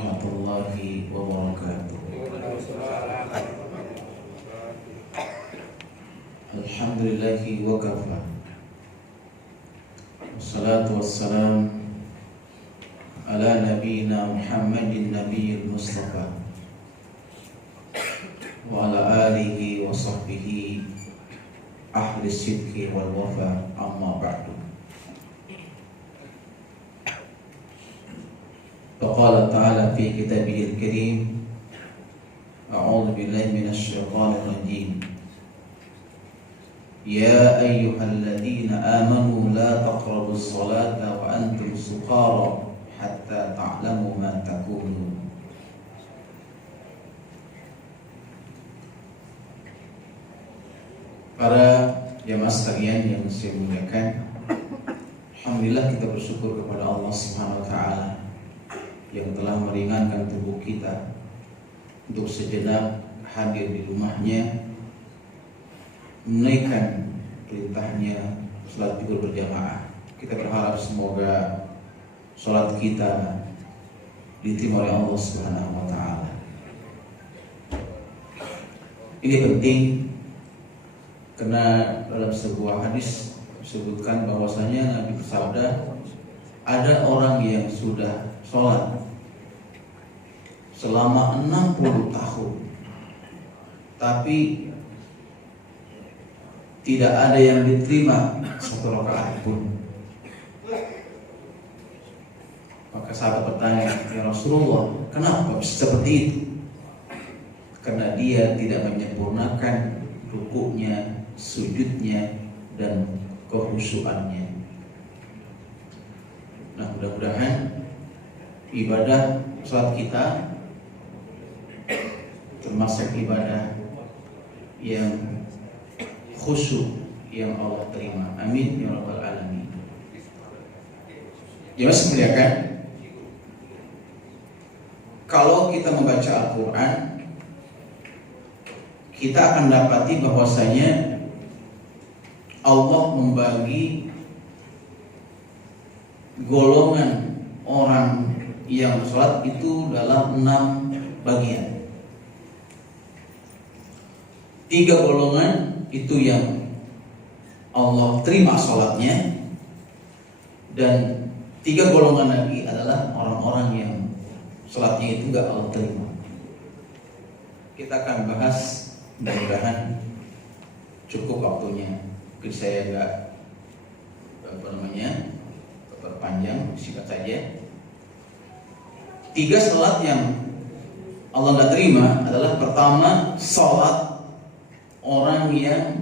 warahmatullahi wabarakatuh. Alhamdulillahi wa kafa. Wassalatu wassalam ala nabiyina Muhammadin nabiyil Mustafa wa ala alihi wa sahbihi ahli sidqi wal wafa, amma ba'du. Faqala ta'ala fi kitabihil karim, a'udzu billahi minasy syaithanir rajim. Ya ayyuhalladzina amanu la taqrabus salata wa antum suqara hatta ta'lamu ma taqulun. Para jamaah sekalian yang saya muliakan, alhamdulillah kita bersyukur kepada Allah Subhanahu wa taala yang telah meringankan tubuh kita untuk sejenak hadir di rumahnya, menunaikan perintahnya salat zuhur berjamaah. Kita berharap semoga salat kita diterima oleh Allah Subhanahu wa taala. Ini penting karena dalam sebuah hadis disebutkan bahwasanya Nabi bersabda, ada orang yang sudah sholat selama 60 tahun tapi tidak ada yang diterima satu rakaat pun. Maka sahabat bertanya, ya Rasulullah, kenapa bisa seperti itu? Karena dia tidak menyempurnakan rukuknya, sujudnya, dan kehusuannya. Nah, mudah-mudahan ibadah salat kita termasuk ibadah yang khusyuk yang Allah terima. Amin ya rabbal alamin. Ya, muliakan, kalau kita membaca Al-Quran, kita akan dapati bahwasanya Allah membagi golongan orang yang sholat itu dalam 6 bagian. 3 golongan itu yang Allah terima sholatnya, dan 3 golongan lagi adalah orang-orang yang sholatnya itu gak Allah terima. Kita akan bahas, mudah-mudahan cukup waktunya. Mungkin saya gak perpanjang, singkat saja. 3 sholat yang Allah gak terima adalah, pertama, sholat orang yang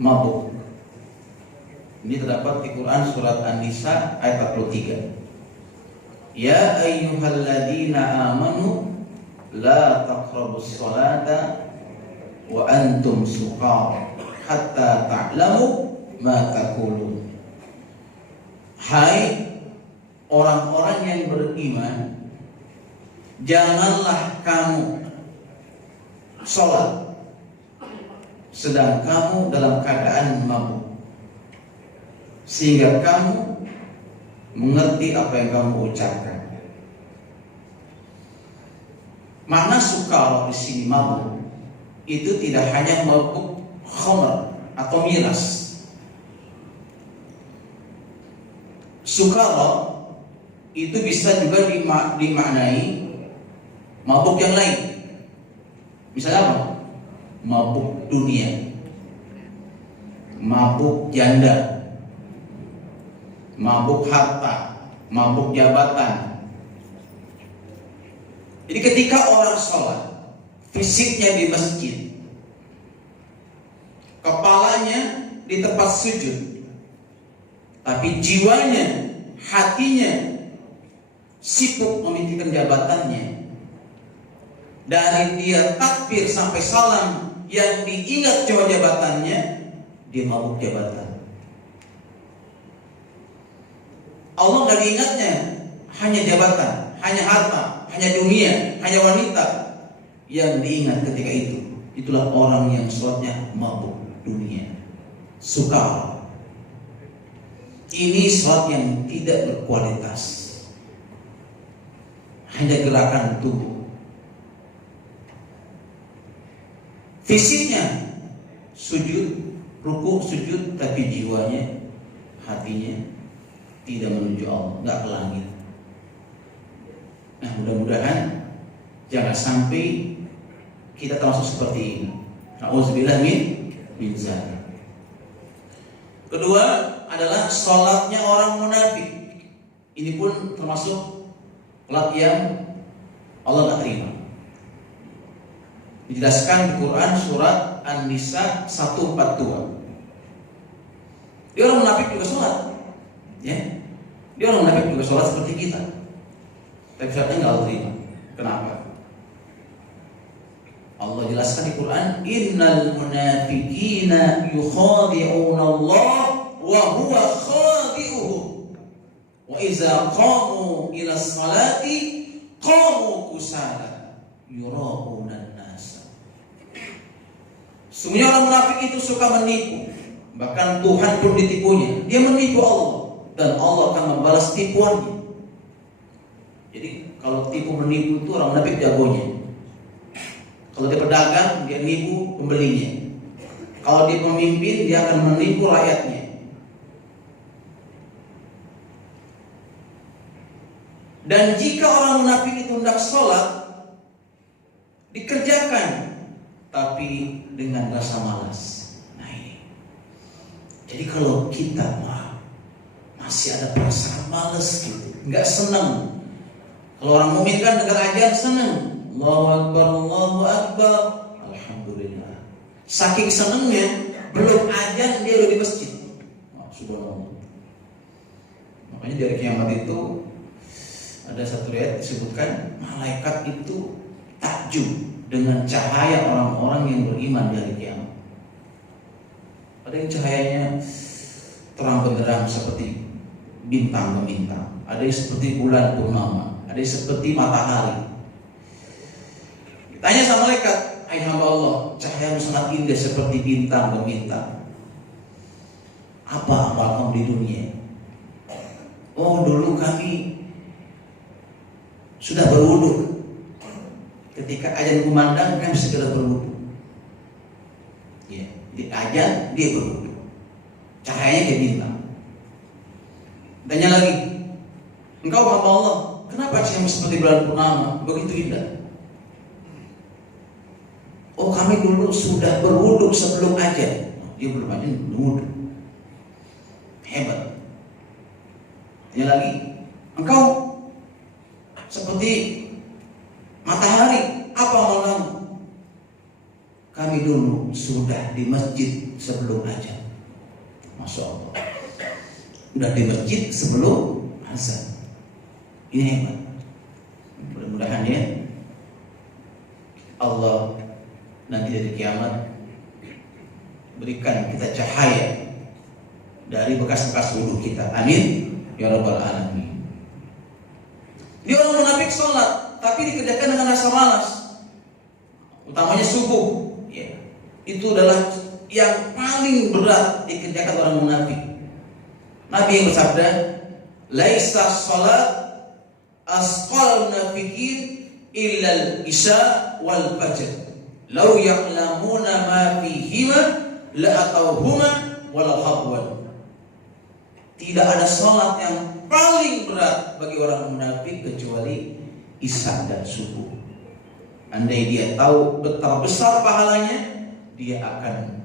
mabuk. Ini terdapat di Quran surat An-Nisa ayat 43. Ya ayyuhalladzina amanu la taqrabus salata wa antum suqara hatta ta'lamu ma taqulun. Hai orang-orang yang beriman, janganlah kamu sholat sedang kamu dalam keadaan mabuk, sehingga kamu mengerti apa yang kamu ucapkan. Makna sukar di sini mabuk itu tidak hanya mabuk khamr atau miras. Sukar itu bisa juga dimaknai mabuk yang lain. Misalnya apa? Mabuk dunia, mabuk janda, mabuk harta, mabuk jabatan. Jadi ketika orang sholat, fisiknya di masjid, kepalanya di tempat sujud, tapi jiwanya, hatinya sibuk memikirkan jabatannya. Dari dia takbir sampai salam, yang diingat cuma jabatannya, dia mabuk jabatan. Allah gak diingatnya hanya jabatan, hanya harta, hanya dunia, hanya wanita. Yang diingat ketika itu, itulah orang yang sholatnya mabuk dunia, sukar. Ini sholat yang tidak berkualitas. hanya gerakan tubuh. Fisiknya sujud, ruku, sujud, tapi jiwanya, hatinya tidak menuju Allah, nggak ke langit. Nah, mudah-mudahan jangan sampai kita termasuk seperti ini. Nauzubillah min zalik. Kedua adalah sholatnya orang munafik. Ini pun termasuk sholat yang Allah tak terima. Dijelaskan di Quran surat An-Nisa 142. Dia orang munafik juga sholat, ya. Dia orang munafik juga sholat seperti kita, tapi sholatnya nggak Allah terima. Kenapa? Allah jelaskan di Quran, innal munafiqina yukhadi'una Allah wa huwa khadi'uhum wa idza qamu ila sholati qamu kusala yura'una an-nas. Sungguhnya orang munafik itu suka menipu, bahkan Tuhan pun ditipunya. Dia menipu Allah dan Allah akan membalas tipuannya. Jadi kalau tipu menipu itu orang munafik jagonya. Kalau dia pedagang, dia nipu pembelinya. Kalau dia pemimpin, dia akan menipu rakyatnya. Dan jika orang munafik itu hendak sholat, dikerjakan, tapi dengan rasa malas. Nah ini. Jadi kalau kita masih ada perasaan malas gitu, nggak senang. Kalau orang mukmin kan dengar ajan senang. Allahu Akbar, Allahu Akbar, Alhamdulillah. Saking senengnya, belum ajan dia udah di masjid. Subhanallah. Makanya dari kiamat itu ada satu ayat disebutkan malaikat itu takjub dengan cahaya orang-orang yang beriman di hari kiamat. Ada yang cahayanya terang benderang seperti bintang gemintang, ada yang seperti bulan purnama, ada yang seperti matahari. Tanya sama malaikat, hai hamba Allah, cahayamu sangat indah seperti bintang gemintang. Apa amal kamu di dunia? Oh, dulu kami sudah berwudu. Ketika azan kumandang, kami segera berwudu. Ya, di azan dia berwudu. Cahayanya kayak bintang. Tanya lagi, engkau hamba Allah, kenapa cahayamu seperti bulan purnama, begitu indah? Oh, kami dulu sudah berwudu sebelum ajan. Dia belum ajan, belum wudu. Hebat. Tanya lagi, engkau seperti matahari, apa amal kamu? Kami dulu sudah di masjid sebelum ajan. Masya Allah. Sudah di masjid sebelum azan. Ini hebat. Mudah-mudahan ya Allah nanti dari kiamat berikan kita cahaya dari bekas-bekas wudu kita. Amin ya rabbal alamin. Dia orang munafik sholat, tapi dikerjakan dengan rasa malas. Utamanya subuh, ya. Itu adalah yang paling berat dikerjakan orang munafik. Nabi yang bersabda, laisa sholat asqal munafiqin illa al-isya wal fajr. Lau ya'lamuna ma fihima la'atauhuma walau habwan. Tidak ada sholat yang paling berat bagi orang munafik kecuali isya dan subuh. Andai dia tahu betapa besar pahalanya, dia akan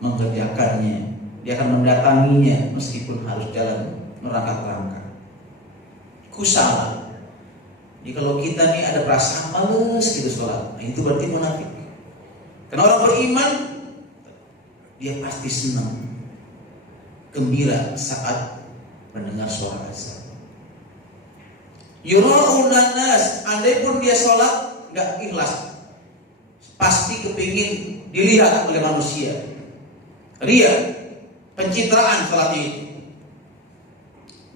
mengerjakannya, dia akan mendatanginya meskipun harus jalan merangkak-rangkak. Kusala. Jadi kalau kita nih ada perasaan males gitu sholat, nah itu berarti munafik. Karena orang beriman, dia pasti senang, gembira saat mendengar suara azan. Yura'unan nas, andai pun dia sholat nggak ikhlas, pasti kepingin dilihat oleh manusia. Ria, pencitraan sholat itu.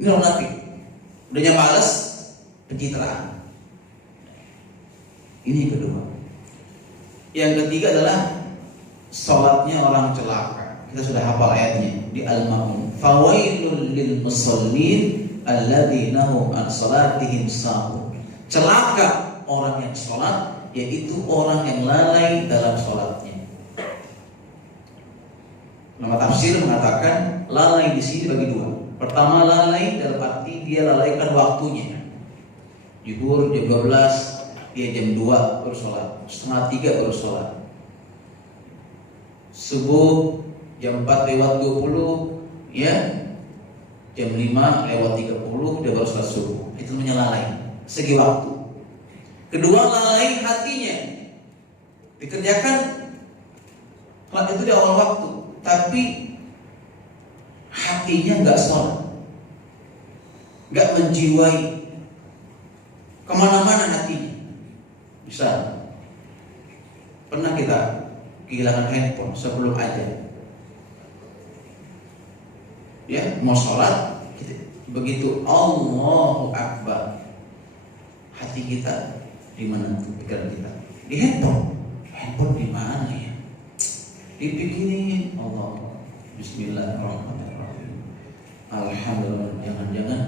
Ini orang munafik. Udahnya malas, pencitraan. Ini yang kedua. Yang ketiga adalah sholatnya orang celaka. Kita sudah hafal ayatnya di Al-Ma'un. Fawailul lil musallin alladzina hum an salatihim sahun. celaka orang yang sholat, yaitu orang yang lalai dalam sholatnya. Nama tafsir mengatakan lalai di sini bagi dua. Pertama, lalai dalam arti dia lalaikan waktunya. Zuhur jam 12, dia jam 2 baru sholat, setengah 3 baru sholat. Subuh jam 4:20, ya, jam 5:30 dia baru sholat subuh. Itu namanya lalai, segi waktu. Kedua, lalai hatinya. Dikerjakan sholat itu di awal waktu, tapi hatinya nggak sholat, nggak menjiwai, kemana-mana hatinya. Misal, pernah kita kehilangan handphone sebelum ajan, ya, mau sholat, begitu Allahu Akbar, hati kita di mana tuh, pikiran kita di handphone. Handphone di mana ya? Dipikirin, Allah, Bismillahirrahmanirrahim, Alhamdulillah, jangan-jangan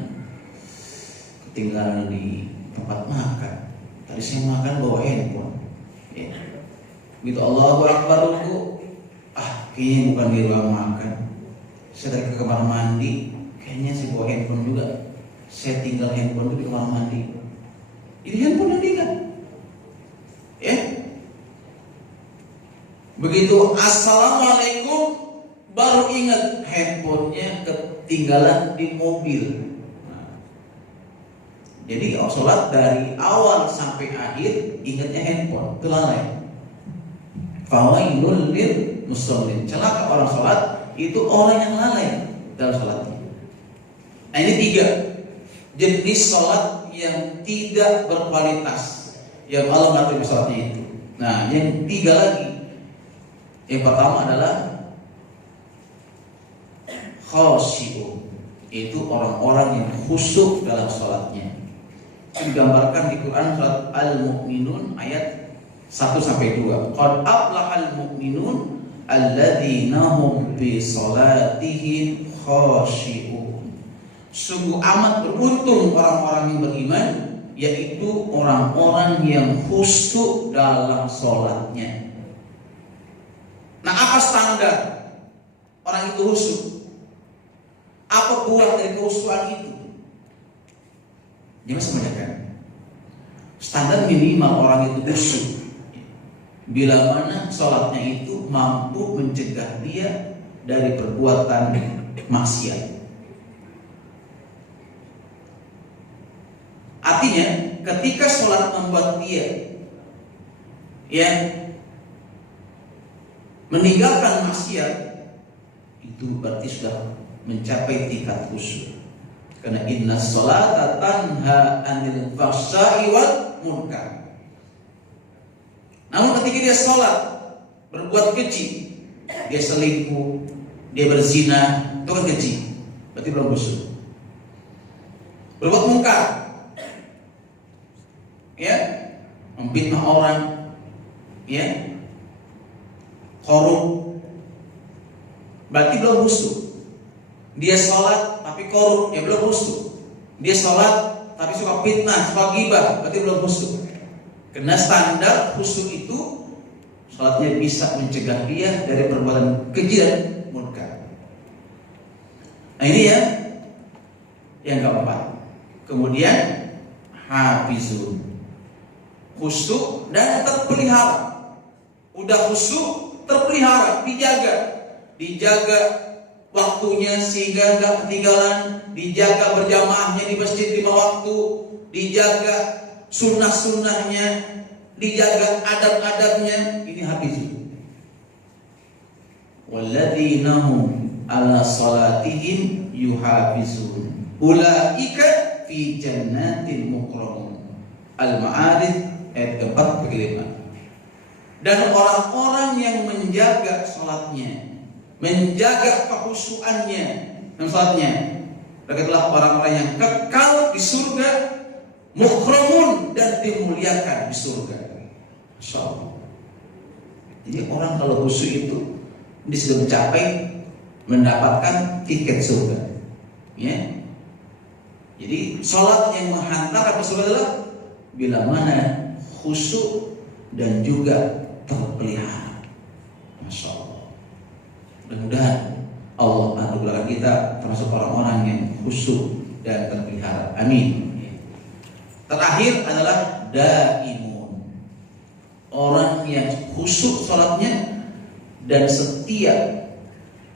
ketinggalan di tempat makan. Tadi saya makan bawa handphone, ya. Begitu Allahu Akbar itu, kayaknya bukan di ruang makan. Saya dari ke kamar mandi, kayaknya saya bawa handphone juga. Saya tinggal handphone itu di kamar mandi. Ini handphone yang tinggal, ya. Begitu Assalamualaikum, baru ingat handphonenya ketinggalan di mobil. Jadi sholat dari awal sampai akhir ingatnya handphone, itu lalai. Fawailul lil musallin, celaka orang sholat, itu orang yang lalai dalam sholatnya. Nah, ini 3 jenis sholat yang tidak berkualitas yang Allah ngatur sholatnya itu. Nah, yang 3 lagi. Yang pertama adalah khashi'un, itu orang-orang yang khusyuk dalam sholatnya. Itu digambarkan di Quran surat Al-Mu'minun ayat 1-2. Qad aflahal mu'minun alladzina hum fi sholatihim khashi'un. Sungguh amat beruntung orang-orang yang beriman, yaitu orang-orang yang khusyuk dalam sholatnya. Nah, apa standar orang itu khusyuk? Apa buah dari kekhusyukan itu? Jangan semuanya. Standar minimal orang itu khusyuk bila mana sholatnya itu mampu mencegah dia dari perbuatan maksiat. Artinya, ketika sholat membuat dia, ya, meninggalkan maksiat, itu berarti sudah mencapai tingkat khusyuk. Karena inna sholata tanha anil fahsya'i wal munkar. Namun ketika dia sholat berbuat keji, dia selingkuh, dia berzina, itu kan keji, berarti belum khusyuk. Berbuat munkar, ya, memfitnah orang, ya, korup, berarti belum khusyuk. Dia sholat tapi korup, ya belum khusyuk. Dia sholat tapi suka fitnah, suka ghibah, berarti belum khusyuk. Karena standar khusyuk itu sholatnya bisa mencegah dia dari perbuatan keji dan munkar. Nah, ini ya yang keempat. Kemudian hafizun, khusyuk dan terpelihara. Udah khusyuk, terpelihara, dijaga waktunya sehingga nggak ketinggalan, dijaga berjamaahnya di masjid 5 waktu, dijaga sunnah-sunnahnya, dijaga adab-adabnya. Ini hafizun. Walladzina hum ala salatihim yuhafizun ulaika fi jannatin mukramun. Al-Ma'arij ayat 4-5. Dan orang-orang yang menjaga sholatnya, menjaga kekhusyuannya dalam sholatnya, mereka adalah orang-orang yang kekal di surga, mukramun, dan dimuliakan di surga. Masya Allah. Jadi orang kalau khusyuk itu dia sudah mencapai mendapatkan tiket surga, ya. Jadi sholat yang menghantar apa surga adalah bila mana khusyuk dan juga terpelihara. Masya Allah. Mudah-mudahan Allah anugerahkan kita termasuk orang-orang yang khusyuk dan terpelihara. Amin. Terakhir adalah daimun, orang yang khusyuk sholatnya dan setia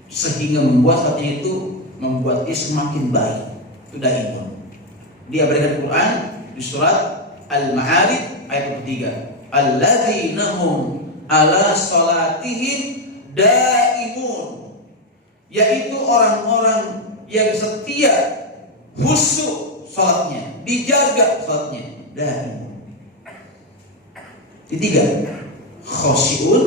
sehingga membuat sholatnya itu membuat dia semakin baik. Itu daimun. Dia berikan Quran di surat Al-Ma'arij ayat 3. Alladzina hum ala salatihim daimun, yaitu orang-orang yang setia khusyuk salatnya, dijaga salatnya. Daimun. Ketiga, khosyiun,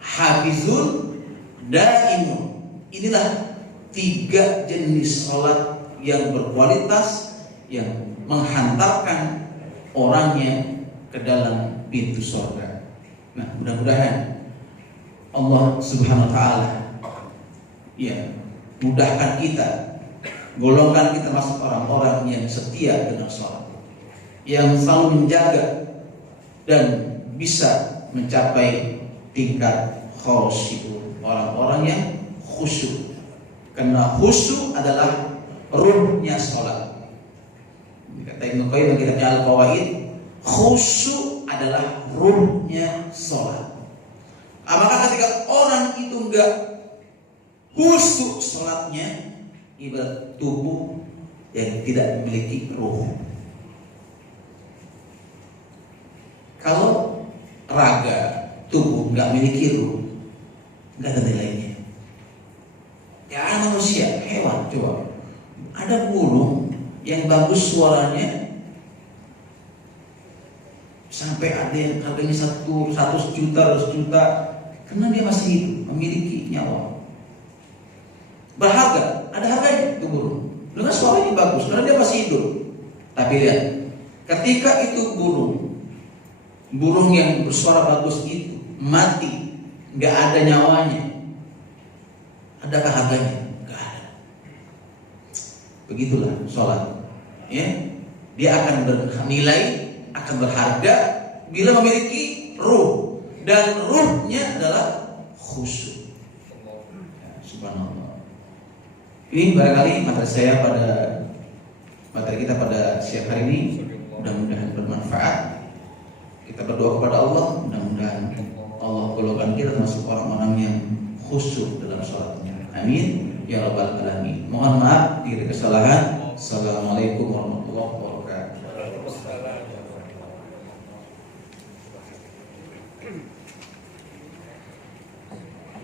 hafizun, daimun. Inilah 3 jenis salat yang berkualitas yang menghantarkan orangnya ke dalam pintu surga. Nah, mudah-mudahan Allah Subhanahu wa taala ya mudahkan kita, golongkan kita masuk orang-orang yang setia dengan salat, yang selalu menjaga dan bisa mencapai tingkat khusyuk, orang-orang yang khusyuk. Karena khusyuk adalah ruhnya salat. Kata Ibnu Qayyim kita Al-Qawaid, khusyuk adalah ruhnya salat. Apakah ketika orang itu enggak khusyuk salatnya, ibarat tubuh yang tidak memiliki ruh. Kalau raga tubuh enggak memiliki ruh, enggak ada nilainya. Ya manusia, hewan, coba. Ada burung yang bagus suaranya sampai ada yang harganya 100 juta, 200 juta, karena dia masih hidup, memiliki nyawa. Berharga, ada harganya itu burung. Dengan suaranya bagus, karena dia masih hidup. Tapi lihat, ketika itu burung yang bersuara bagus itu mati, nggak ada nyawanya, adakah harganya? Nggak ada. Begitulah sholat. Ya, dia akan bernilai, akan berharga bila memiliki ruh, dan ruhnya adalah khusyuk. Ya, subhanallah. Ini barangkali materi kita pada siang hari ini, mudah-mudahan bermanfaat. Kita berdoa kepada Allah, mudah-mudahan Allah golongkan kita termasuk orang-orang yang khusyuk dalam sholatnya. Amin ya rabbal alamin. Mohon maaf jika kesalahan. Assalamualaikum warahmatullahi wabarakatuh.